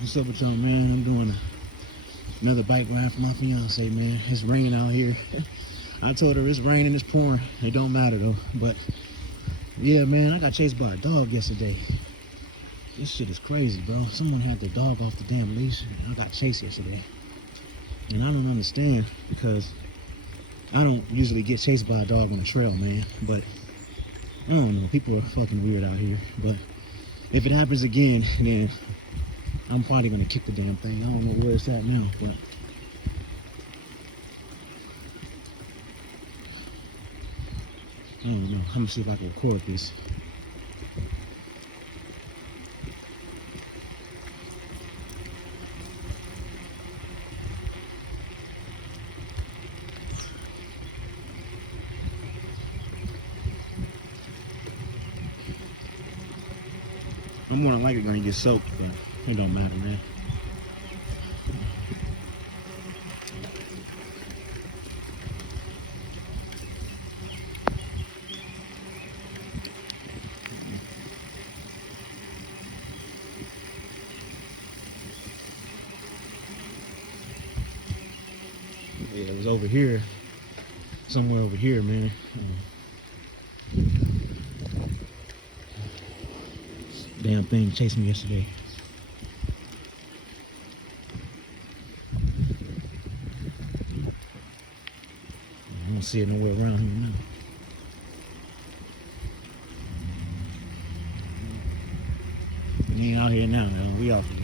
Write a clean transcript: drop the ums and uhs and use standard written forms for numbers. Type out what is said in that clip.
What's up with y'all, man? I'm doing another bike ride for my fiance, man. It's raining out here. I told her it's raining, it's pouring. It don't matter though. But yeah, man, I got chased by a dog yesterday. This shit is crazy, bro. Someone had the dog off the damn leash. I got chased yesterday. And I don't understand because I don't usually get chased by a dog on the trail, man. But I don't know. People are fucking weird out here. But if it happens again, then I'm probably gonna kick the damn thing. I don't know where it's at now, but I don't know. I'm gonna see if I can record this. I'm more than likely gonna get soaked, but it don't matter, man. Yeah, it was over here, somewhere over here, man. Damn thing chased me yesterday. I don't see it nowhere around here now. He ain't out here now, man. We out here.